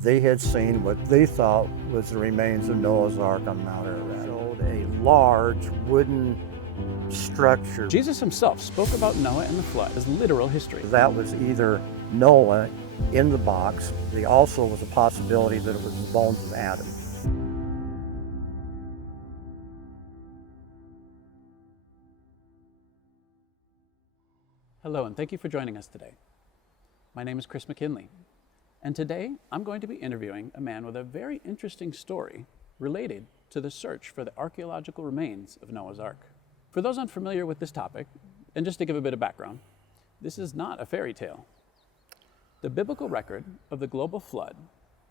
They had seen what they thought was the remains of Noah's Ark on Mount Ararat. Showed a large wooden structure. Jesus himself spoke about Noah and the flood as literal history. That was either Noah in the box. There also was a possibility that it was the bones of Adam. Hello, and thank you for joining us today. My name is Chris McKinley, and today I'm going to be interviewing a man with a very interesting story related to the search for the archaeological remains of Noah's Ark. For those unfamiliar with this topic, and just to give a bit of background, this is not a fairy tale. The biblical record of the global flood,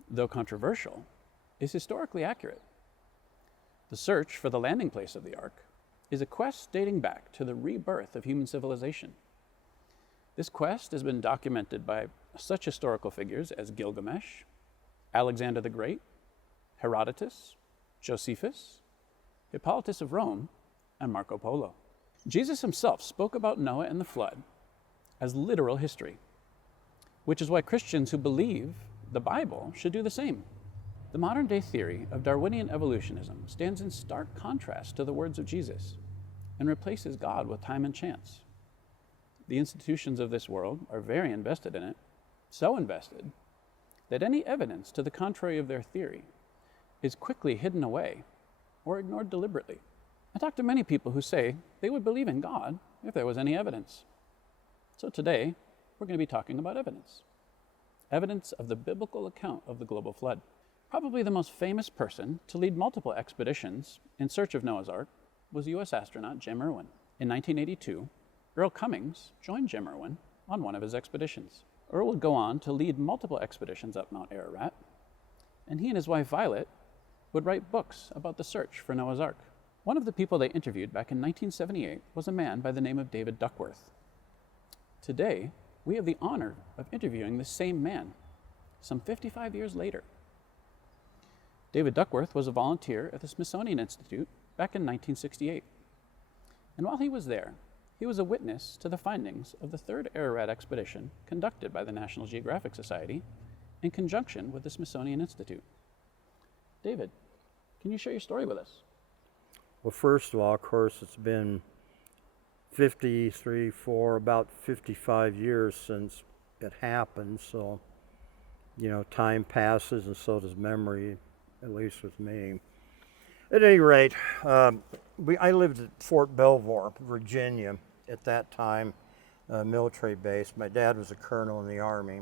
though controversial, is historically accurate. The search for the landing place of the Ark is a quest dating back to the rebirth of human civilization. This quest has been documented by such historical figures as Gilgamesh, Alexander the Great, Herodotus, Josephus, Hippolytus of Rome, and Marco Polo. Jesus himself spoke about Noah and the flood as literal history, which is why Christians who believe the Bible should do the same. The modern-day theory of Darwinian evolutionism stands in stark contrast to the words of Jesus and replaces God with time and chance. The institutions of this world are very invested in it, so invested that any evidence to the contrary of their theory is quickly hidden away or ignored deliberately. I talk to many people who say they would believe in God if there was any evidence. So today, we're going to be talking about evidence. Evidence of the biblical account of the global flood. Probably the most famous person to lead multiple expeditions in search of Noah's Ark was U.S. astronaut Jim Irwin. In 1982, Earl Cummings joined Jim Irwin on one of his expeditions. Earl would go on to lead multiple expeditions up Mount Ararat, and he and his wife Violet would write books about the search for Noah's Ark. One of the people they interviewed back in 1978 was a man by the name of David Duckworth. Today, we have the honor of interviewing the same man, some 55 years later. David Duckworth was a volunteer at the Smithsonian Institute back in 1968. And while he was there, he was a witness to the findings of the third Ararat expedition conducted by the National Geographic Society in conjunction with the Smithsonian Institute. David, can you share your story with us? Well, first of all, of course, it's been about 55 years since it happened, so, time passes and so does memory, at least with me. At any rate, I lived at Fort Belvoir, Virginia, at that time, military base. My dad was a colonel in the Army.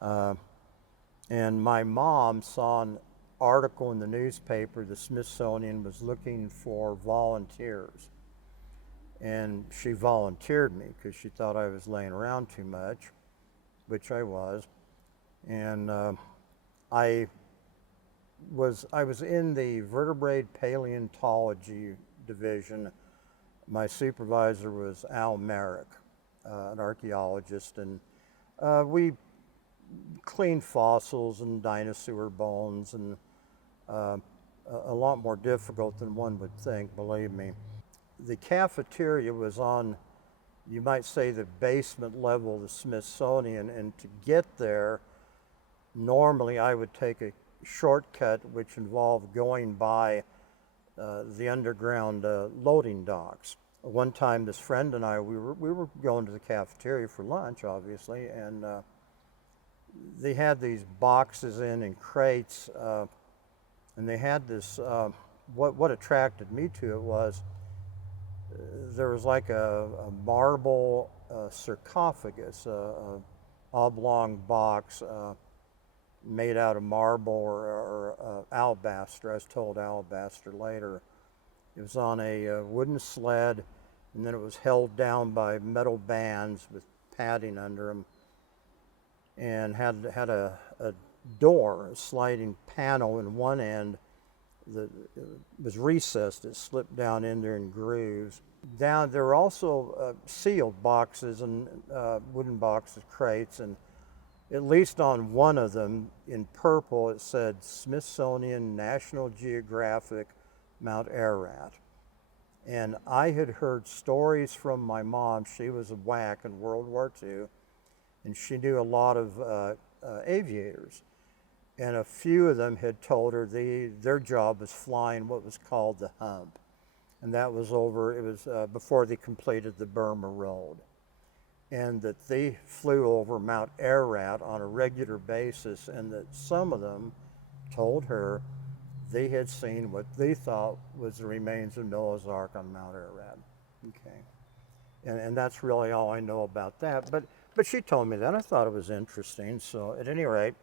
And my mom saw an article in the newspaper the Smithsonian was looking for volunteers. And she volunteered me because she thought I was laying around too much, which I was. And I was in the vertebrate paleontology division. My supervisor was Al Merrick, an archaeologist, and we cleaned fossils and dinosaur bones, and a lot more difficult than one would think, believe me. The cafeteria was on, you might say, the basement level of the Smithsonian, and to get there, normally I would take a shortcut which involved going by the underground loading docks. One time, this friend and I, we were going to the cafeteria for lunch, obviously, and they had these boxes in crates, and they had this. What attracted me to it was there was like a marble sarcophagus, a oblong box. Made out of marble or alabaster. I was told alabaster later. It was on a wooden sled, and then it was held down by metal bands with padding under them, and had a door, a sliding panel in one end that was recessed. It slipped down in there in grooves. Down there were also sealed boxes and wooden boxes, crates, and at least on one of them, in purple, it said Smithsonian National Geographic Mount Ararat. And I had heard stories from my mom. She was a WAC in World War II, and she knew a lot of aviators. And a few of them had told her their job was flying what was called the hump. And that was before they completed the Burma Road. And that they flew over Mount Ararat on a regular basis, and that some of them told her they had seen what they thought was the remains of Noah's Ark on Mount Ararat. Okay. And that's really all I know about that. But she told me that. I thought it was interesting. So at any rate,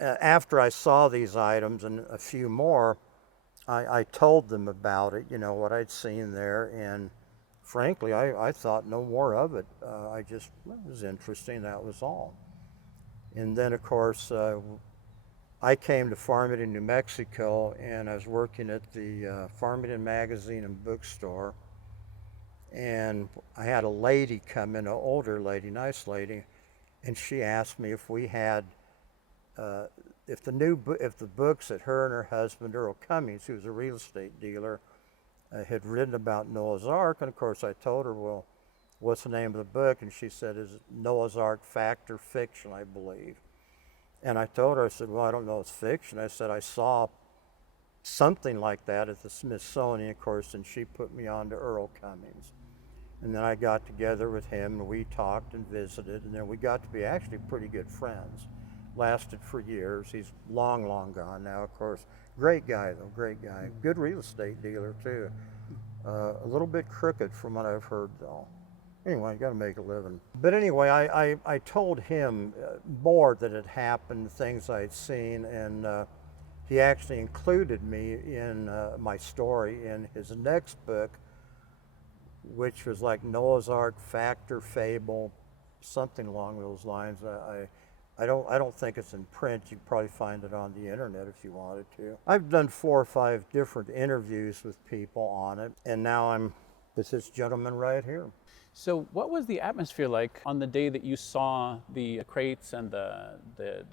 after I saw these items and a few more, I told them about it, what I'd seen there, and frankly, I thought no more of it. It was interesting, that was all. And then, of course, I came to Farmington, New Mexico, and I was working at the Farmington Magazine and Bookstore, and I had a lady come in, an older lady, nice lady, and she asked me if we had, if the books that her and her husband, Earl Cummings, who was a real estate dealer, had written about Noah's Ark. And of course I told her, well, what's the name of the book? And she said, is it Noah's Ark Fact or Fiction, I believe. And I told her, I said, well, I don't know, it's fiction. I said, I saw something like that at the Smithsonian, of course, and she put me on to Earl Cummings. And then I got together with him, and we talked and visited, and then we got to be actually pretty good friends. Lasted for years. He's long, long gone now, of course. Great guy, though, great guy. Good real estate dealer, too. A little bit crooked from what I've heard, though. Anyway, you got to make a living. But anyway, I told him more that had happened, things I'd seen, and he actually included me in my story in his next book, which was like Noah's Ark Fact or Fable, something along those lines. I don't think it's in print. You can probably find it on the internet if you wanted to. I've done 4 or 5 different interviews with people on it, and now I'm with this gentleman right here. So what was the atmosphere like on the day that you saw the crates and the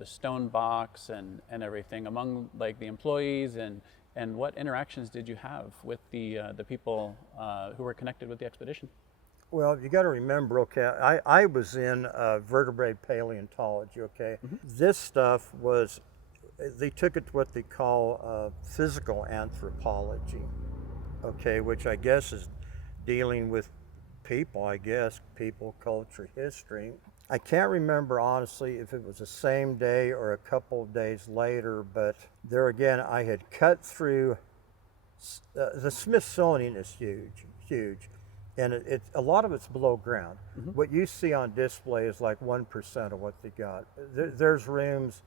stone box and everything among like the employees, and what interactions did you have with the people who were connected with the expedition? Well, you got to remember, okay, I was in vertebrate paleontology, okay? Mm-hmm. This stuff was, they took it to what they call physical anthropology, okay, which I guess is dealing with people, people, culture, history. I can't remember, honestly, if it was the same day or a couple of days later, but there again, I had cut through, the Smithsonian is huge. And a lot of it's below ground. Mm-hmm. What you see on display is like 1% of what they got. There's rooms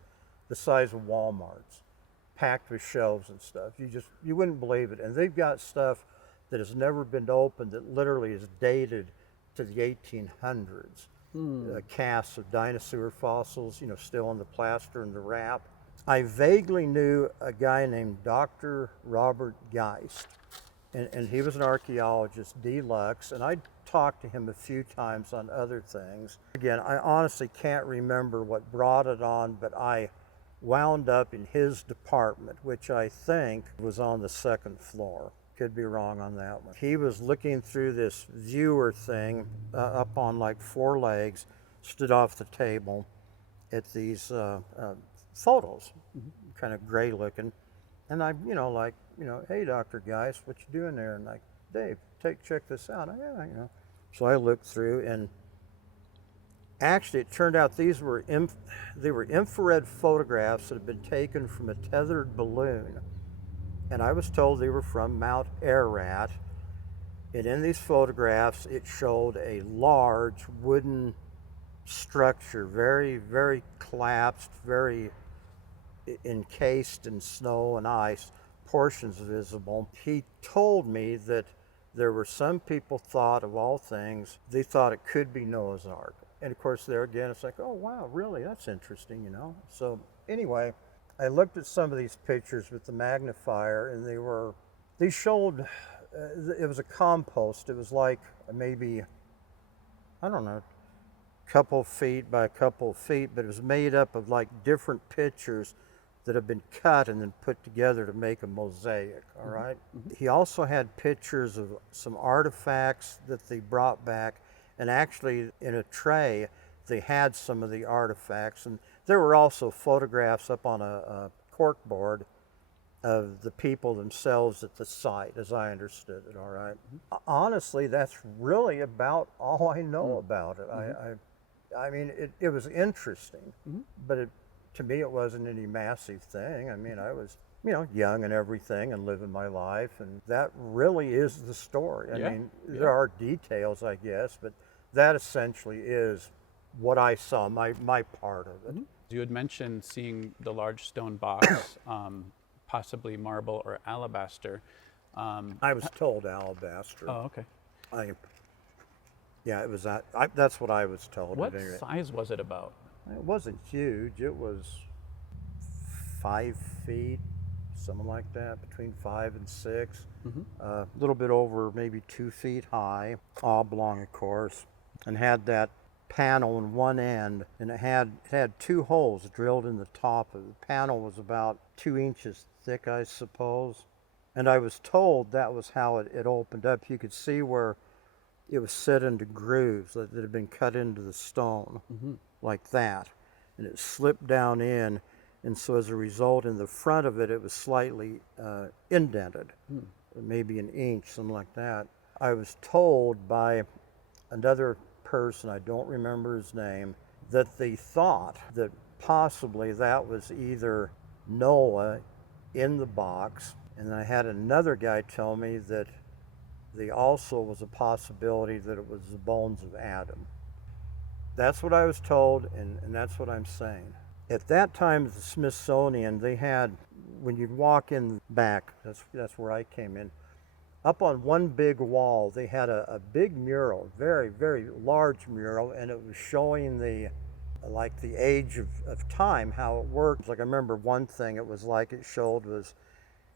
the size of Walmart's, packed with shelves and stuff. You wouldn't believe it. And they've got stuff that has never been opened that literally is dated to the 1800s. Casts of dinosaur fossils, still in the plaster and the wrap. I vaguely knew a guy named Dr. Robert Geist. And he was an archaeologist deluxe, and I talked to him a few times on other things. Again, I honestly can't remember what brought it on, but I wound up in his department, which I think was on the 2nd floor. Could be wrong on that one. He was looking through this viewer thing up on like 4 legs, stood off the table at these photos, kind of gray looking. And I, hey, Dr. Geist, what you doing there? And like, Dave, check this out. Yeah. So I looked through, and actually it turned out they were infrared photographs that had been taken from a tethered balloon. And I was told they were from Mount Ararat. And in these photographs, it showed a large wooden structure, very, very collapsed, very encased in snow and ice, portions visible. He told me that there were some people thought, of all things, they thought it could be Noah's Ark. And of course there again, it's like, oh wow, really, that's interesting, So anyway, I looked at some of these pictures with the magnifier, and they showed, it was a compost. It was like maybe, I don't know, couple feet by a couple of feet, but it was made up of like different pictures that have been cut and then put together to make a mosaic, all right? Mm-hmm. He also had pictures of some artifacts that they brought back, and actually in a tray they had some of the artifacts, and There were also photographs up on a cork board of the people themselves at the site, as I understood it, all right? Honestly, that's really about all I know about it. I mean, it was interesting, but to me, it wasn't any massive thing. I mean, I was, young and everything and living my life, and that really is the story. I mean, there are details, I guess, but that essentially is what I saw, my part of it. You had mentioned seeing the large stone box, possibly marble or alabaster. I was told alabaster. Oh, okay. Yeah, it was that. That's what I was told. What at any rate. size was it about? It wasn't huge. It was 5 feet, something like that, between 5 and 6. A little bit over maybe 2 feet high, oblong, of course, and had that panel in one end, and it had 2 holes drilled in the top of it. The panel was about 2 inches thick, I suppose, and I was told that was how it opened up. You could see where it was set into grooves that had been cut into the stone, like that, and it slipped down in, and so as a result, in the front of it, it was slightly indented, maybe an inch, something like that. I was told by another person, I don't remember his name, that they thought that possibly that was either Noah in the box, and I had another guy tell me that there also was a possibility that it was the bones of Adam. That's what I was told, and that's what I'm saying. At that time at the Smithsonian, they had, when you'd walk in back, that's where I came in, up on one big wall, they had a big mural, very, very large mural, and it was showing the age of time, how it worked. Like I remember one thing it was like it showed was,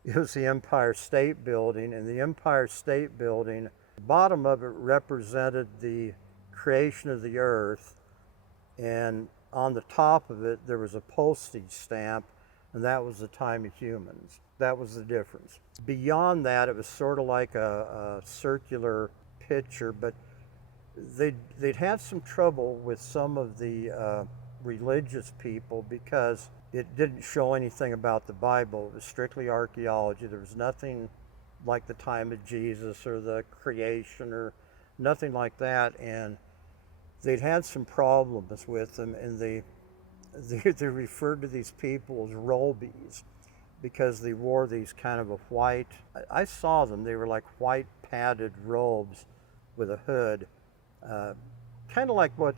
it was the Empire State Building, and the Empire State Building, the bottom of it represented the creation of the earth, and on the top of it there was a postage stamp, and that was the time of humans. That was the difference. Beyond that, it was sort of like a circular picture, but they'd had some trouble with some of the religious people because it didn't show anything about the Bible. It was strictly archaeology. There was nothing like the time of Jesus or the creation or nothing like that, and they'd had some problems with them, and they referred to these people as robies because they wore these kind of a white, I saw them, they were like white padded robes with a hood, kind of like what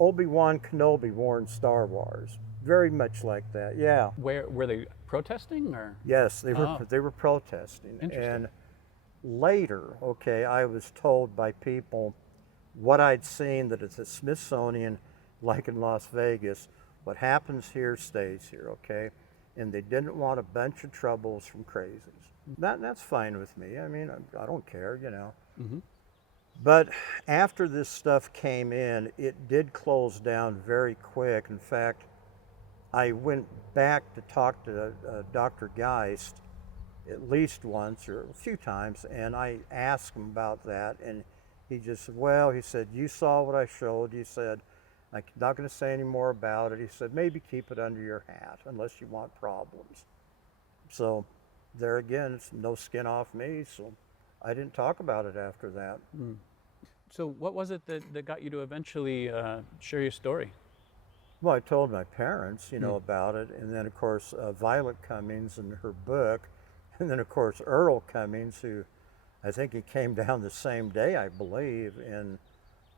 Obi-Wan Kenobi wore in Star Wars. Very much like that, yeah. Where were they protesting, or? Yes, they were protesting. And later, okay, I was told by people what I'd seen, that at the Smithsonian, like in Las Vegas, what happens here stays here, okay? And they didn't want a bunch of troubles from crazies. That's fine with me. I mean, I don't care, But after this stuff came in, it did close down very quick. In fact, I went back to talk to Dr. Geist at least once or a few times, and I asked him about that, and he just said, well, he said, you saw what I showed. He said, I'm not going to say any more about it. He said, maybe keep it under your hat unless you want problems. So there again, it's no skin off me, so I didn't talk about it after that. So what was it that got you to eventually share your story? Well, I told my parents, about it, and then of course Violet Cummings and her book, and then of course Earl Cummings, who I think he came down the same day, I believe, and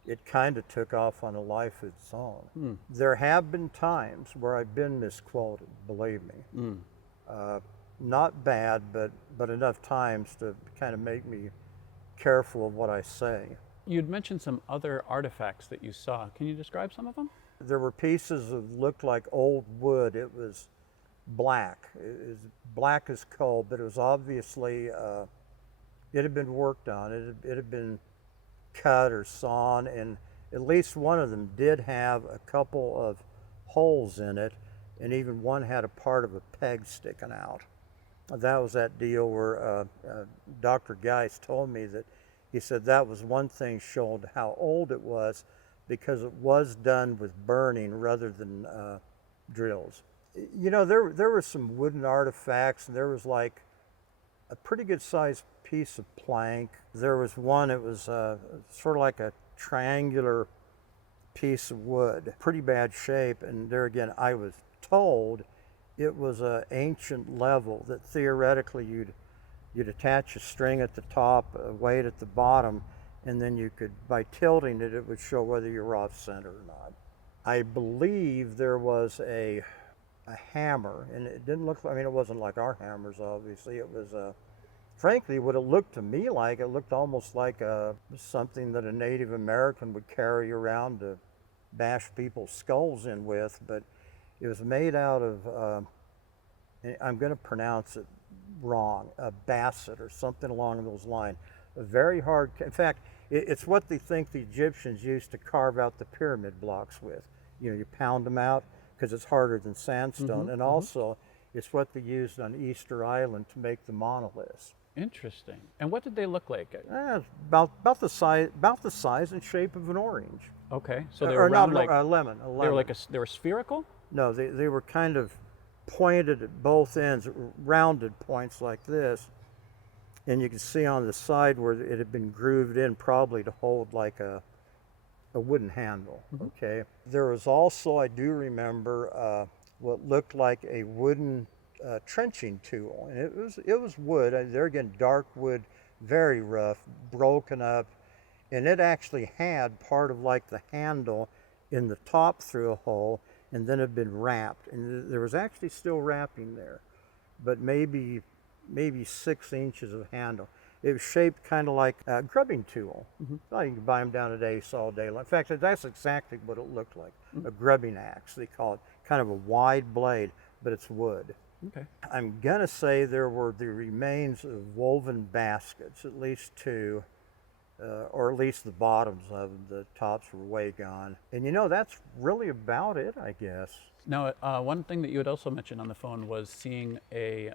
it kind of took off on a life of its own. There have been times where I've been misquoted, believe me. Not bad, but enough times to kind of make me careful of what I say. You'd mentioned some other artifacts that you saw. Can you describe some of them? There were pieces that looked like old wood. It was black. It was black as coal, but it was obviously, it had been worked on. It had been cut or sawn, and at least one of them did have a couple of holes in it, and even one had a part of a peg sticking out. That was that deal where Dr. Geist told me that he said that was one thing showed how old it was, because it was done with burning rather than drills. You know, there were some wooden artifacts, and there was like a pretty good sized piece of plank. There was one, it was sort of like a triangular piece of wood, pretty bad shape, and there again, I was told it was an ancient level that theoretically you'd attach a string at the top, a weight at the bottom, and then you could, by tilting it, it would show whether you were off center or not. I believe there was a hammer, and it didn't look, I mean, it wasn't like our hammers, obviously. It was, frankly, what it looked to me like, it looked almost like something that a Native American would carry around to bash people's skulls in with, but it was made out of, I'm going to pronounce it wrong, a basset or something along those lines. A very hard, in fact, it's what they think the Egyptians used to carve out the pyramid blocks with. You know, you pound them out because it's harder than sandstone, and also it's what they used on Easter Island to make the monoliths. Interesting. And what did they look like? About the size and shape of an orange. Okay, so they were round, like a lemon. They were like they were spherical? No, they were kind of pointed at both ends, rounded points like this. And you can see on the side where it had been grooved in, probably to hold like a wooden handle. Okay. There was also, I do remember, what looked like a wooden trenching tool, and it was wood. There again, dark wood, very rough, broken up, and it actually had part of like the handle in the top through a hole, and then had been wrapped, and there was actually still wrapping there, but maybe 6 inches of handle. It was shaped kind of like a grubbing tool. Well, you can buy them down at Ace all day long. In fact, that's exactly what it looked like, a grubbing axe, they call it, kind of a wide blade, but it's wood. Okay. I'm gonna say there were the remains of woven baskets, at least 2, or at least the bottoms of them. The tops were way gone. And you know, that's really about it, I guess. Now, one thing that you had also mentioned on the phone was seeing a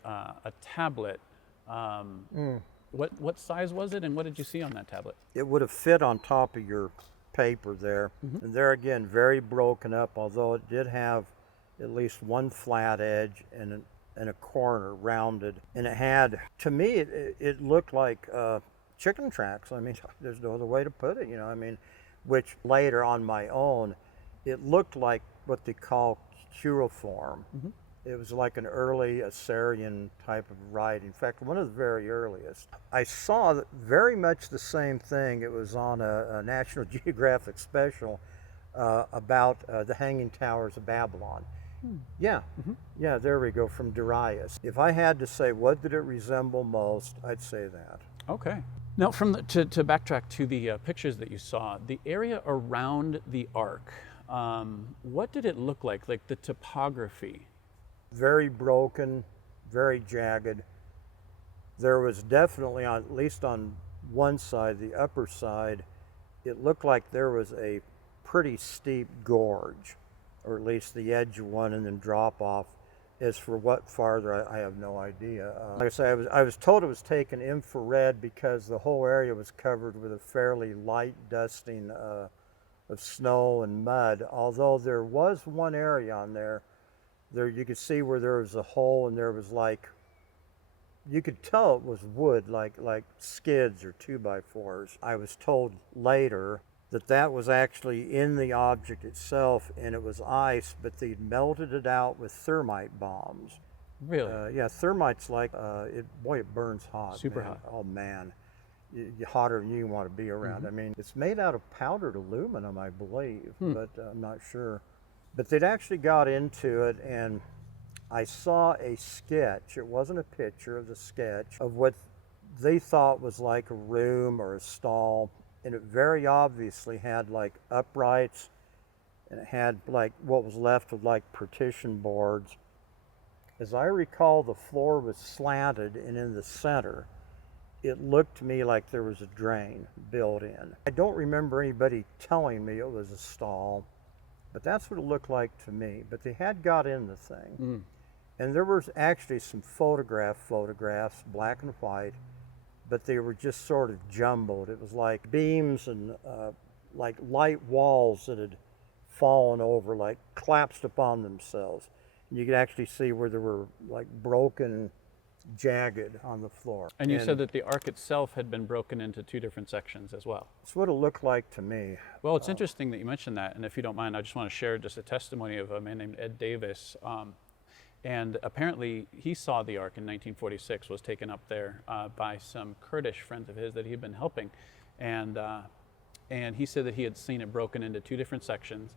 tablet. What size was it, and what did you see on that tablet? It would have fit on top of your paper there. And there again, very broken up, although it did have at least one flat edge and a corner rounded. And it had, to me, it looked like chicken tracks. I mean, there's no other way to put it, you know, I mean, which later on my own, it looked like what they call cuneiform. It was like an early Assyrian type of writing. In fact, one of the very earliest. I saw very much the same thing. It was on a National Geographic special about the Hanging Towers of Babylon. Yeah, yeah, there we go, from Darius. If I had to say what did it resemble most, I'd say that. Okay. Now, to backtrack to the pictures that you saw, the area around the Ark, what did it look like the topography? Very broken, very jagged. There was definitely, at least on one side, the upper side, it looked like there was a pretty steep gorge, or at least the edge of one, and then drop off. As for what farther, I have no idea. Like I say, I was told it was taken infrared because the whole area was covered with a fairly light dusting of snow and mud, although there was one area on there you could see where there was a hole, and there was like, you could tell it was wood, like skids or 2x4s. I was told later that was actually in the object itself, and it was ice, but they'd melted it out with thermite bombs. Really? Yeah, thermite's like, it burns hot. Super man. hot. Oh man, hotter than you want to be around. I mean, it's made out of powdered aluminum, I believe, but I'm not sure. But they'd actually got into it, and I saw a sketch. It wasn't a picture, of the sketch of what they thought was like a room or a stall, and it very obviously had like uprights, and it had like what was left of like partition boards. As I recall, the floor was slanted, and in the center, it looked to me like there was a drain built in. I don't remember anybody telling me it was a stall, but that's what it looked like to me. But they had got in the thing. And there was actually some photographs, black and white, but they were just sort of jumbled. It was like beams and like light walls that had fallen over, like collapsed upon themselves. And you could actually see where there were like broken, jagged on the floor. And you said that the ark itself had been broken into two different sections as well. That's what it looked like to me. Well, it's interesting that you mentioned that, and if you don't mind, I just want to share just a testimony of a man named Ed Davis. And apparently he saw the ark in 1946, was taken up there by some Kurdish friends of his that he had been helping. And he said that he had seen it broken into two different sections,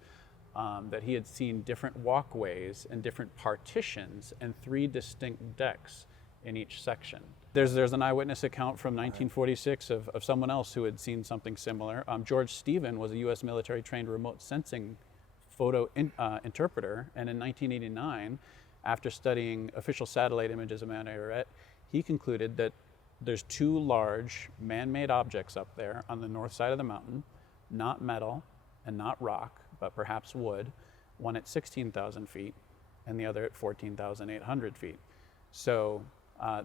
that he had seen different walkways and different partitions and three distinct decks in each section. There's an eyewitness account from 1946 of someone else who had seen something similar. George Stephen was a U.S. military trained remote sensing photo interpreter, and in 1989, after studying official satellite images of Mount Ararat, he concluded that there's two large man-made objects up there on the north side of the mountain, not metal and not rock, but perhaps wood, one at 16,000 feet and the other at 14,800 feet. So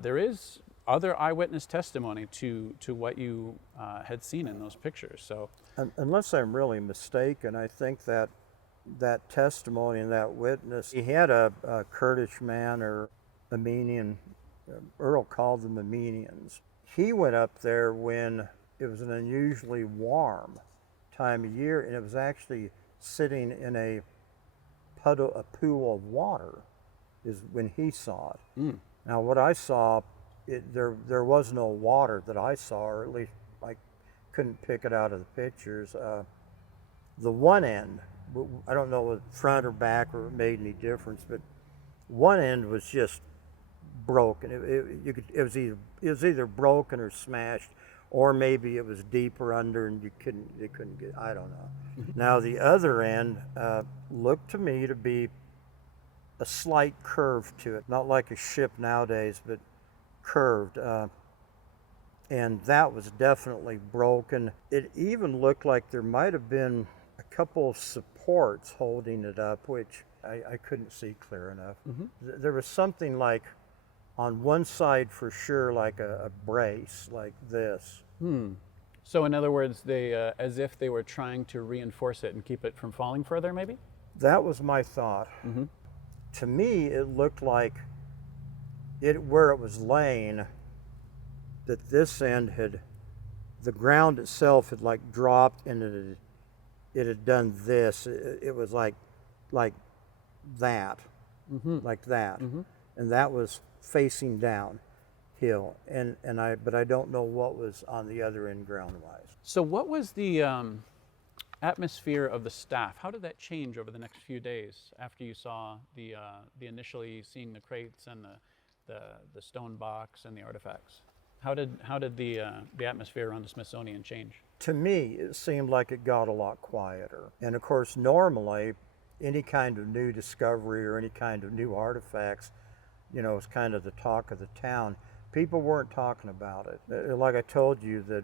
there is other eyewitness testimony to what you had seen in those pictures. So, unless I'm really mistaken, I think that testimony and that witness, he had a Kurdish man or Armenian, Earl called them Armenians. He went up there when it was an unusually warm time of year, and it was actually sitting in a pool of water is when he saw it. Mm. Now what I saw, there was no water that I saw, or at least I couldn't pick it out of the pictures. The one end, I don't know if front or back or it made any difference, but one end was just broken. It was either broken or smashed, or maybe it was deeper under and they couldn't get. I don't know. Now the other end looked to me to be a slight curve to it, not like a ship nowadays, but curved. And that was definitely broken. It even looked like there might have been a couple of supports holding it up, which I couldn't see clear enough. Mm-hmm. There was something like on one side for sure, like a brace, like this. So in other words, they as if they were trying to reinforce it and keep it from falling further, maybe? That was my thought. Mm-hmm. To me, it looked like where it was laying, that this end the ground itself had like dropped and it had done this. It was like that, mm-hmm. like that, mm-hmm. and that was facing downhill. But I don't know what was on the other end ground-wise. So what was the atmosphere of the staff? How did that change over the next few days after you saw the initially seeing the crates and the stone box and the artifacts? How did the atmosphere around the Smithsonian change? To me, it seemed like it got a lot quieter. And of course, normally, any kind of new discovery or any kind of new artifacts, is kind of the talk of the town. People weren't talking about it. Like I told you that,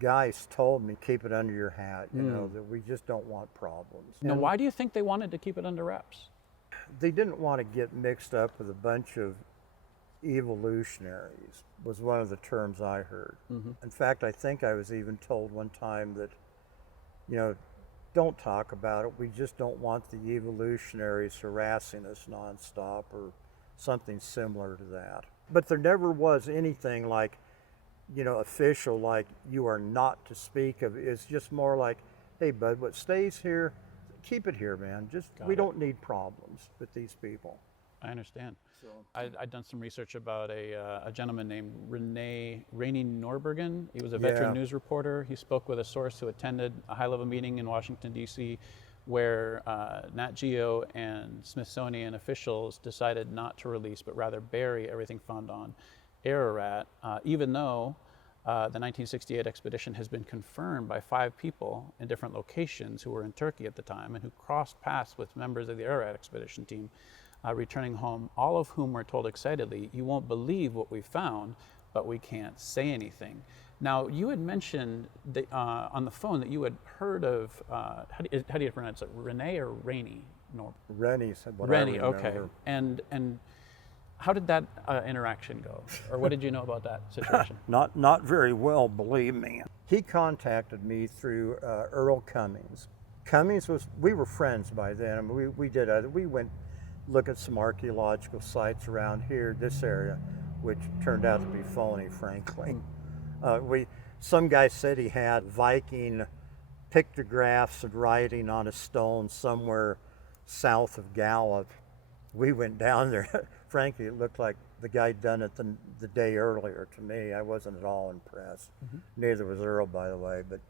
guys told me, keep it under your hat, that we just don't want problems. Now, why do you think they wanted to keep it under wraps? They didn't want to get mixed up with a bunch of evolutionaries, was one of the terms I heard. Mm-hmm. In fact, I think I was even told one time that, don't talk about it. We just don't want the evolutionaries harassing us nonstop or something similar to that. But there never was anything like, official, like you are not to speak of. It's just more like, hey, bud, what stays here, keep it here, man. We don't need problems with these people. I understand. So I'd done some research about a gentleman named Rainey Norbergen. He was a veteran news reporter. He spoke with a source who attended a high-level meeting in Washington, D.C., where Nat Geo and Smithsonian officials decided not to release, but rather bury everything found on Ararat, even though the 1968 expedition has been confirmed by 5 people in different locations who were in Turkey at the time and who crossed paths with members of the Ararat expedition team returning home, all of whom were told excitedly, you won't believe what we found, but we can't say anything. Now, you had mentioned that, on the phone that you had heard of, how do you pronounce it, Renee or Rainey? Rennie said what Rennie, I remember. okay. And how did that interaction go? Or what did you know about that situation? Not very well, believe me. he contacted me through Earl Cummings. We were friends by then. I mean, we went look at some archaeological sites around here, this area, which turned out to be phony, frankly. Some guy said he had Viking pictographs and writing on a stone somewhere south of Gallup. We went down there. Frankly, it looked like the guy done it the day earlier to me. I wasn't at all impressed. Neither was Earl, by the way. But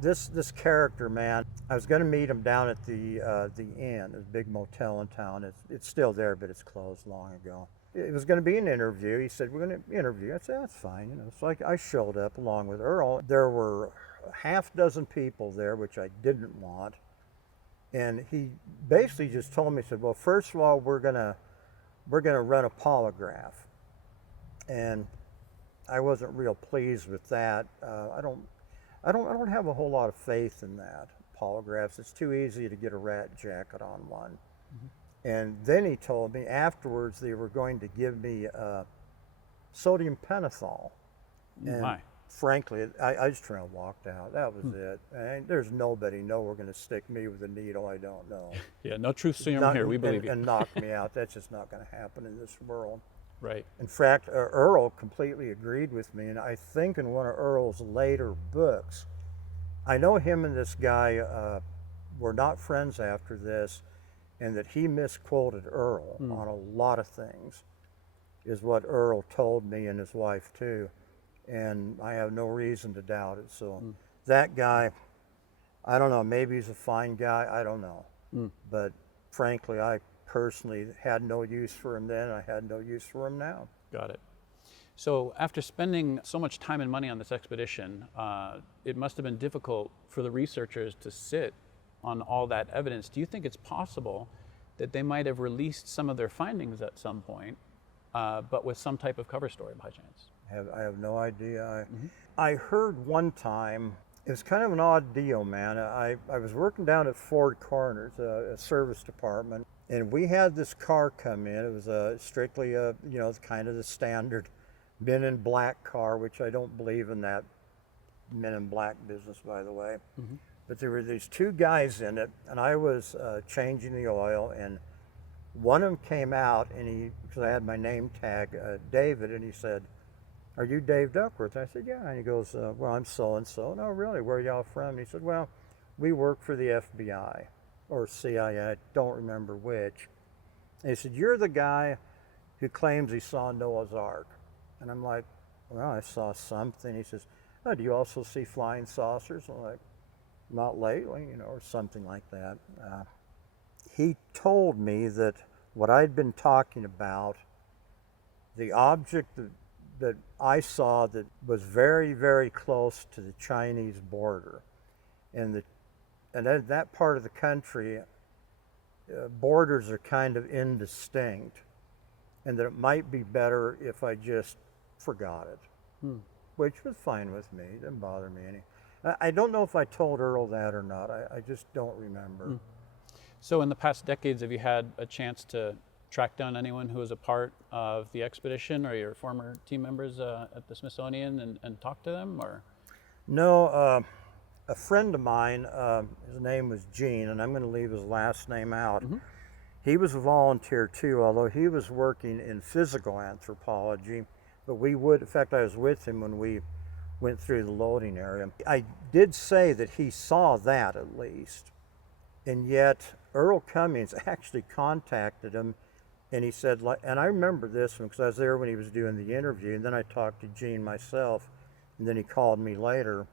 this character, man, I was going to meet him down at the inn, a big motel in town. It's still there, but it's closed long ago. It was going to be an interview. He said, we're going to interview. I said, that's fine. So I showed up along with Earl. There were half dozen people there, which I didn't want. And he basically just told me, he said, well, first of all, we're gonna run a polygraph. And I wasn't real pleased with that. I don't have a whole lot of faith in that, polygraphs. It's too easy to get a rat jacket on one. And then he told me afterwards they were going to give me sodium pentothal. And frankly, I just turned and walked out. That was it. And there's nobody we're going to stick me with a needle I don't know. Yeah, no truth serum here. We believe you. And knock me out. That's just not going to happen in this world. Right. In fact, Earl completely agreed with me, and I think in one of Earl's later books, I know him and this guy were not friends after this, and that he misquoted Earl on a lot of things, is what Earl told me and his wife too, and I have no reason to doubt it. So that guy, I don't know, maybe he's a fine guy, I don't know, but frankly, I personally had no use for him then, I had no use for him now. Got it. So after spending so much time and money on this expedition, it must have been difficult for the researchers to sit on all that evidence. Do you think it's possible that they might have released some of their findings at some point, but with some type of cover story by chance? I have no idea. I heard one time, it was kind of an odd deal, man. I was working down at Ford Corners, a service department, and we had this car come in. It was strictly kind of the standard men in black car, which I don't believe in that men in black business, by the way. But there were these two guys in it, and I was changing the oil, and one of them came out, and because I had my name tag, David, and he said, "Are you Dave Duckworth?" I said, "Yeah." And he goes, "Well, I'm so-and-so." "No, really, where are y'all from?" And he said, "Well, we work for the FBI, or CIA, I don't remember which." And he said, "You're the guy who claims he saw Noah's Ark." And I'm like, "Well, I saw something." He says, "Oh, do you also see flying saucers?" I'm like, "Not lately," or something like that. He told me that what I'd been talking about, the object that I saw that was very, very close to the Chinese border, and that part of the country, borders are kind of indistinct, and that it might be better if I just forgot it, which was fine with me. It didn't bother me any. I don't know if I told Earl that or not. I just don't remember. So in the past decades, have you had a chance to track down anyone who was a part of the expedition or your former team members at the Smithsonian and talk to them? Or No, a friend of mine, his name was Gene, and I'm going to leave his last name out. He was a volunteer too, although he was working in physical anthropology. But in fact, I was with him when we went through the loading area. I did say that he saw that at least, and yet Earl Cummings actually contacted him, and he said, and I remember this one because I was there when he was doing the interview, and then I talked to Gene myself, and then he called me later.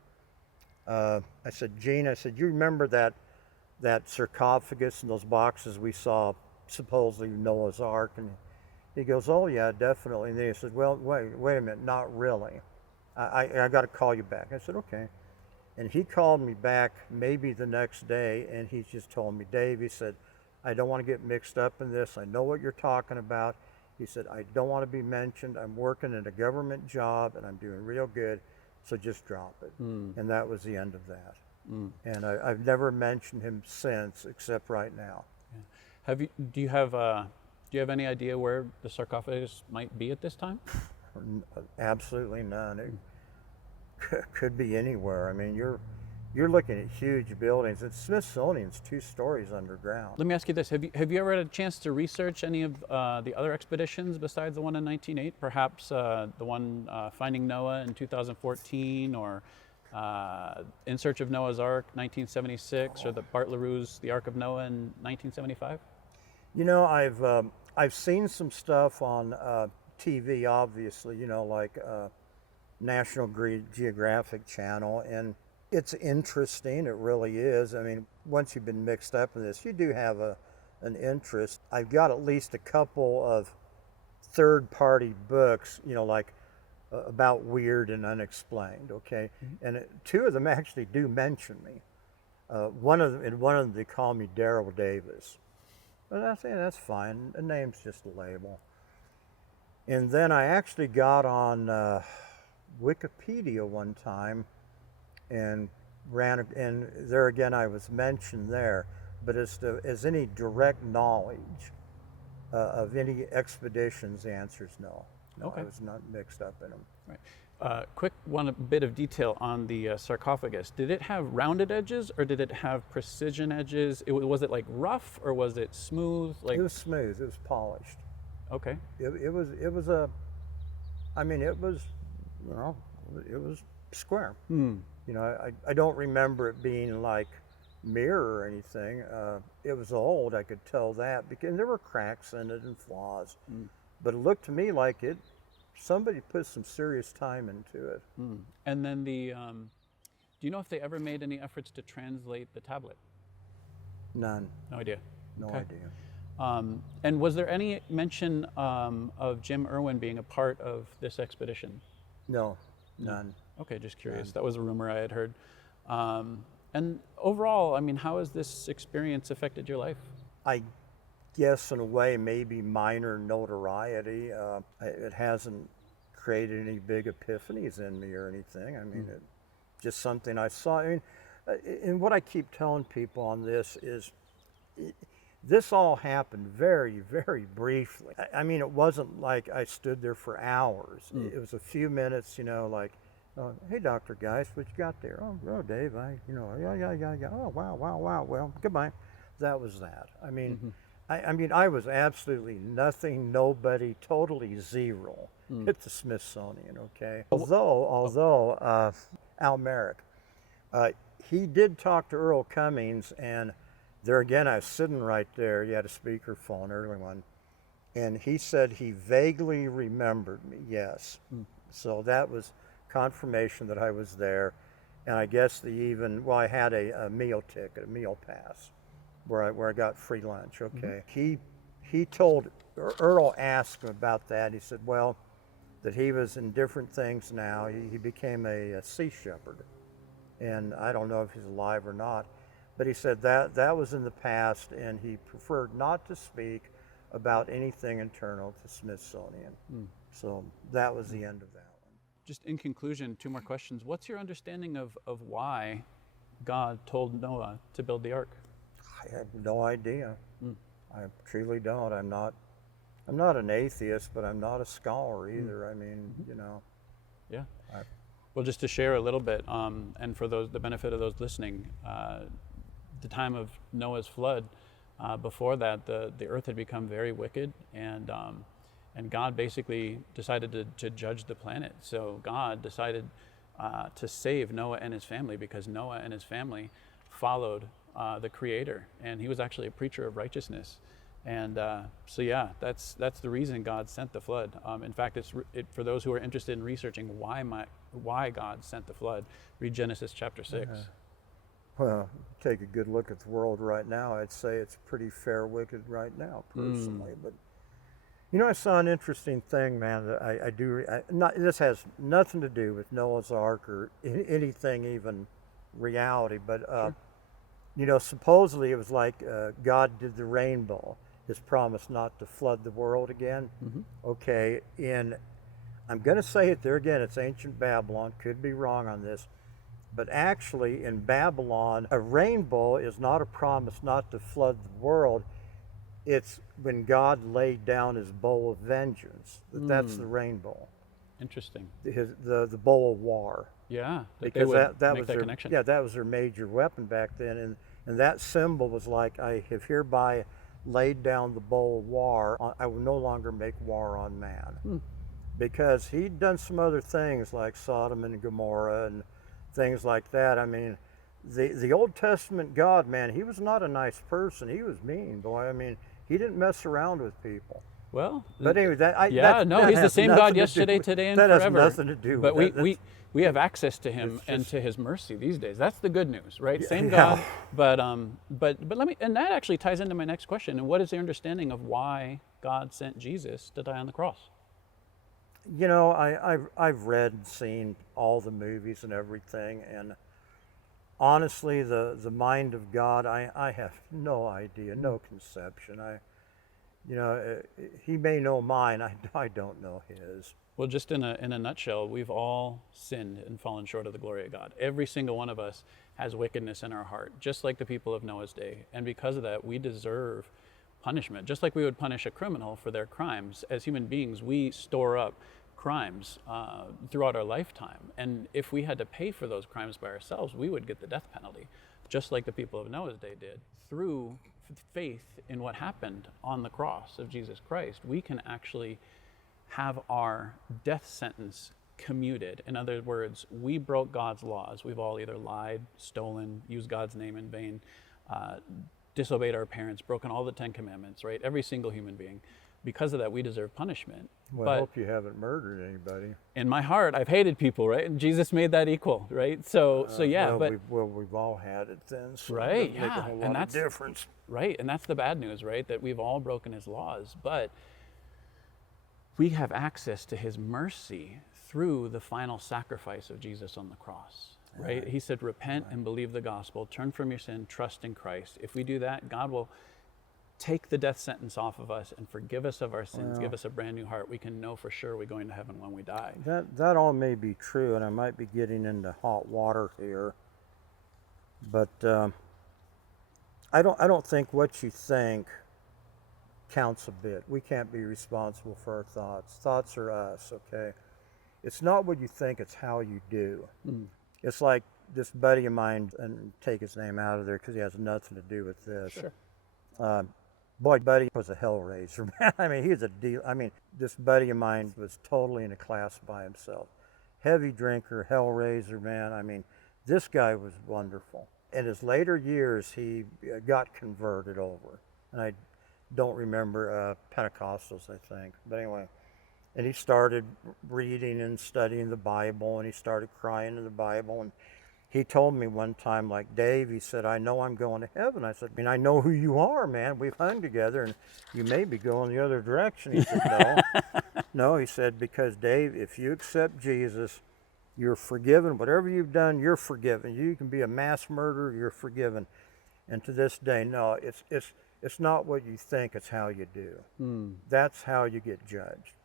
I said, "Gene," I said, "you remember that sarcophagus and those boxes we saw, supposedly Noah's Ark?" And he goes, "Oh yeah, definitely." And then he said, "Well, wait a minute, not really. I got to call you back." I said, "Okay." And he called me back maybe the next day, and he just told me, "Dave," he said, "I don't want to get mixed up in this. I know what you're talking about." He said, "I don't want to be mentioned. I'm working in a government job, and I'm doing real good, so just drop it." And that was the end of that. And I've never mentioned him since, except right now. Yeah. Do you have any idea where the sarcophagus might be at this time? Absolutely none. Could be anywhere. I mean, you're looking at huge buildings. And Smithsonian's 2 stories underground. Let me ask you this: Have you ever had a chance to research any of the other expeditions besides the one in 1908? Perhaps the one finding Noah in 2014, or In Search of Noah's Ark 1976, or the Bart LaRue's The Ark of Noah in 1975? You know, I've seen some stuff on TV, obviously. You know, like National Geographic Channel, and it's interesting. It really is. I mean, once you've been mixed up in this, you do have an interest. I've got at least a couple of third-party books, you know, like about weird and unexplained. Okay, and 2 of them actually do mention me. One of them they call me Daryl Davis, but that's fine. A name's just a label. And then I actually got on Wikipedia one time and and there again I was mentioned there, but as any direct knowledge of any expeditions, the answer is no. No, Okay. I was not mixed up in them. Right. Quick one bit of detail on the sarcophagus. Did it have rounded edges, or did it have precision edges? Was it like rough, or was it smooth? Like, It was smooth. It was polished. okay. It was I mean, it was, you know, it was square. You know, I don't remember it being like mirror or anything. It was old, I could tell that, because there were cracks in it and flaws. But it looked to me like somebody put some serious time into it. And then do you know if they ever made any efforts to translate the tablet? None. No idea. No Okay. idea. And was there any mention of Jim Irwin being a part of this expedition? No, none. Okay, just curious. That was a rumor I had heard. And overall, I mean, how has this experience affected your life? I guess in a way maybe minor notoriety. It hasn't created any big epiphanies in me or anything. I mean, it just something I saw. I mean, and what I keep telling people on this is, this all happened very, very briefly. I mean, it wasn't like I stood there for hours. It was a few minutes, you know, like, hey, Dr. Geist, what you got there? Oh, Dave, yeah. Oh, wow. Well, goodbye. That was that. I mean, I was absolutely nothing, nobody, totally zero at the Smithsonian, okay? Although Al Merrick, he did talk to Earl Cummings, and there again, I was sitting right there. He had a speakerphone, early one, and he said he vaguely remembered me, yes. So that was confirmation that I was there. And I guess I had a meal ticket, a meal pass, where I got free lunch, okay. He told, Earl asked him about that. He said, well, that he was in different things now. He became a sea shepherd. And I don't know if he's alive or not, but he said that was in the past, and he preferred not to speak about anything internal to Smithsonian. So that was the end of that one. Just in conclusion, 2 more questions. What's your understanding of why God told Noah to build the ark? I have no idea. I truly don't. I'm not an atheist, but I'm not a scholar either. I mean, you know. Yeah. Well, just to share a little bit, and for the benefit of those listening, the time of Noah's flood, before that, the earth had become very wicked, and God basically decided to judge the planet. So God decided to save Noah and his family, because Noah and his family followed the Creator, and he was actually a preacher of righteousness. And so yeah, that's the reason God sent the flood. In fact, for those who are interested in researching why God sent the flood, read Genesis chapter 6. Well, take a good look at the world right now. I'd say it's pretty fair wicked right now, personally. But you know, I saw an interesting thing, man. That this has nothing to do with Noah's Ark or anything, even reality. But you know, supposedly it was like God did the rainbow, His promise not to flood the world again. Okay, I'm going to say it there again. It's ancient Babylon. Could be wrong on this. But actually, in Babylon, a rainbow is not a promise not to flood the world. It's when God laid down His bow of vengeance. That's the rainbow. Interesting. The bow of war. Yeah, that they because would that make was that their connection. yeah, that was their major weapon back then, and that symbol was like, I have hereby laid down the bow of war. I will no longer make war on man, because he'd done some other things like Sodom and Gomorrah and things like that. I mean, the Old Testament God, man, he was not a nice person. He was mean, boy. I mean, he didn't mess around with people. Well, But anyway, he's the has same nothing God to do yesterday, with- today, and that forever. has nothing to do but with it. we have access to him it's and just- to his mercy these days. That's the good news, right? Same yeah. God, but let me, and that actually ties into my next question. And what is the understanding of why God sent Jesus to die on the cross? You know, I've read and seen all the movies and everything, and honestly, the mind of God, I have no idea, no conception. He may know mine. I don't know his. Well, just in a nutshell, we've all sinned and fallen short of the glory of God. Every single one of us has wickedness in our heart, just like the people of Noah's day. And because of that, we deserve punishment, just like we would punish a criminal for their crimes. As human beings, we store up crimes throughout our lifetime. And if we had to pay for those crimes by ourselves, we would get the death penalty, just like the people of Noah's day did. Through faith in what happened on the cross of Jesus Christ, we can actually have our death sentence commuted. In other words, we broke God's laws. We've all either lied, stolen, used God's name in vain, disobeyed our parents, broken all the 10 commandments, right? Every single human being. Because of that, we deserve punishment. Well, but I hope you haven't murdered anybody. in my heart, I've hated people, right? And Jesus made that equal, right? So yeah, we've all had it then. So Right, it doesn't make yeah, a whole and lot of difference. right, and that's the bad news, right? That we've all broken his laws, but we have access to his mercy through the final sacrifice of Jesus on the cross, right? He said, repent and believe the gospel, turn from your sin, trust in Christ. If we do that, God will take the death sentence off of us and forgive us of our sins, give us a brand new heart. We can know for sure we're going to heaven when we die. That all may be true, and I might be getting into hot water here, but I don't think what you think counts a bit. We can't be responsible for our thoughts. Thoughts are us, okay? It's not what you think, it's how you do. It's like this buddy of mine, and take his name out of there because he has nothing to do with this. Sure. Boy, buddy was a hellraiser, man. I mean, he was a deal. I mean, this buddy of mine was totally in a class by himself. Heavy drinker, hellraiser, man. I mean, this guy was wonderful. In his later years, he got converted over. And I don't remember Pentecostals, I think. But anyway, and he started reading and studying the Bible, and he started crying in the Bible. And he told me one time, like, Dave, he said, I know I'm going to heaven. I said, I mean, I know who you are, man. We've hung together, and you may be going the other direction. He said, no. No, he said, because, Dave, if you accept Jesus, you're forgiven. Whatever you've done, you're forgiven. You can be a mass murderer, you're forgiven. And to this day, no, it's not what you think, it's how you do. That's how you get judged.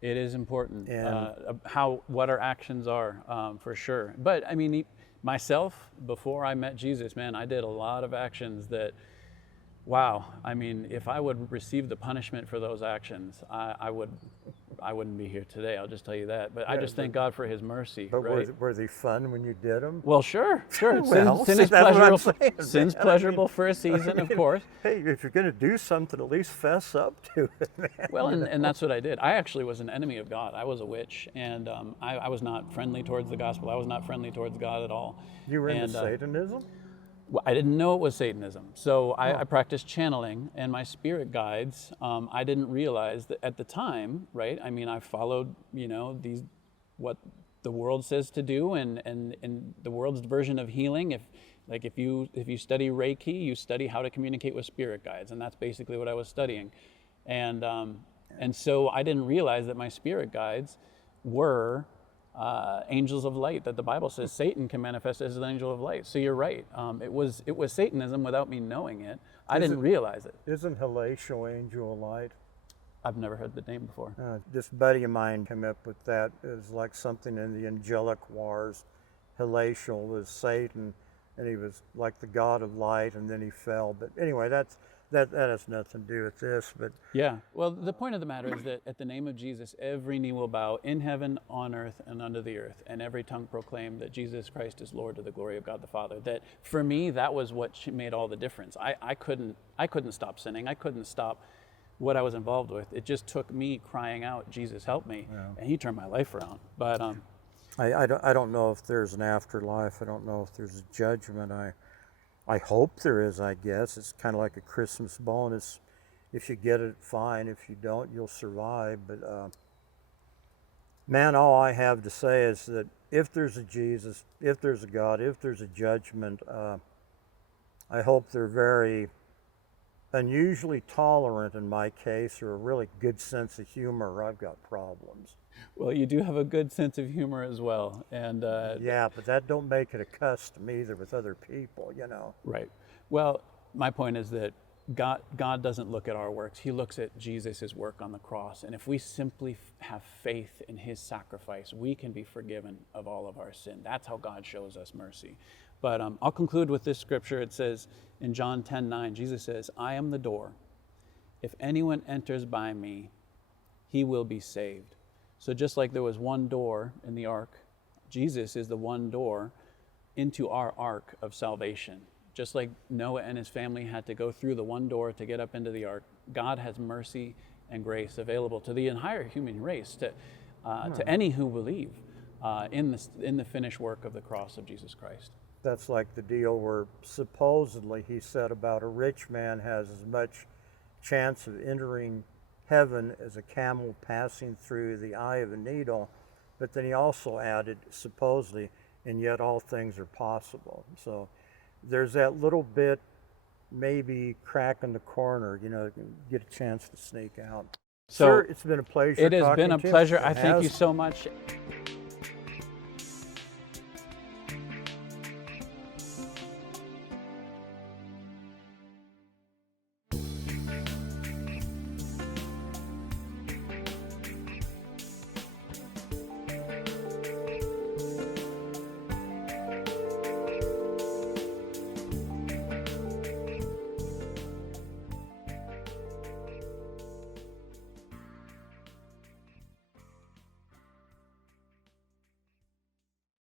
It is important And what our actions are, for sure. But I mean, myself, before I met Jesus, man, I did a lot of actions that, wow. I mean, if I would receive the punishment for those actions, I wouldn't be here today. I'll just tell you that. But I just thank God for his mercy. But right? were they fun when you did them? Well, sure. Well, sin see, is that's what I'm pleasurable. saying, Sin's man. pleasurable for a season, of course. Hey, if you're going to do something, at least fess up to it, man. Well, and that's what I did. I actually was an enemy of God. I was a witch, and I was not friendly towards the gospel. I was not friendly towards God at all. You were into Satanism? Well, I didn't know it was Satanism. So I practiced channeling, and my spirit guides, I didn't realize that at the time, right? I mean, I followed, what the world says to do, and the world's version of healing. If you study Reiki, you study how to communicate with spirit guides, and that's basically what I was studying. And so I didn't realize that my spirit guides were angels of light, that the Bible says Satan can manifest as an angel of light. So you're right. It was Satanism without me knowing it. I didn't realize it. Isn't Halatial angel of light? I've never heard the name before. This buddy of mine came up with that. It was like something in the angelic wars. Halatial was Satan, and he was like the god of light, and then he fell. But anyway, that's that has nothing to do with this, but Yeah. Well, the point of the matter is that at the name of Jesus, every knee will bow in heaven, on earth, and under the earth, and every tongue proclaim that Jesus Christ is Lord to the glory of God the Father. That for me, that was what made all the difference. I couldn't stop sinning. I couldn't stop what I was involved with. It just took me crying out, Jesus, help me, and He turned my life around. But I don't know if there's an afterlife. I don't know if there's a judgment. I hope there is, I guess. It's kind of like a Christmas bonus. If you get it, fine. If you don't, you'll survive. But man, all I have to say is that if there's a Jesus, if there's a God, if there's a judgment, I hope they're very unusually tolerant in my case, or a really good sense of humor, or I've got problems. well, you do have a good sense of humor as well, and Yeah, but that don't make it a custom either with other people, you know. right. Well, my point is that God doesn't look at our works. He looks at Jesus' work on the cross. And if we simply have faith in His sacrifice, we can be forgiven of all of our sin. That's how God shows us mercy. But I'll conclude with this scripture. It says in John 10:9, Jesus says, I am the door. If anyone enters by me, he will be saved. So just like there was one door in the ark, Jesus is the one door into our ark of salvation. Just like Noah and his family had to go through the one door to get up into the ark, God has mercy and grace available to the entire human race, to any who believe in the finished work of the cross of Jesus Christ. That's like the deal where supposedly he said about a rich man has as much chance of entering heaven as a camel passing through the eye of a needle, but then he also added, supposedly, and yet all things are possible. So there's that little bit, maybe crack in the corner, you know, get a chance to sneak out. So Sir, it's been a pleasure. It has been a pleasure. I thank you has. so much.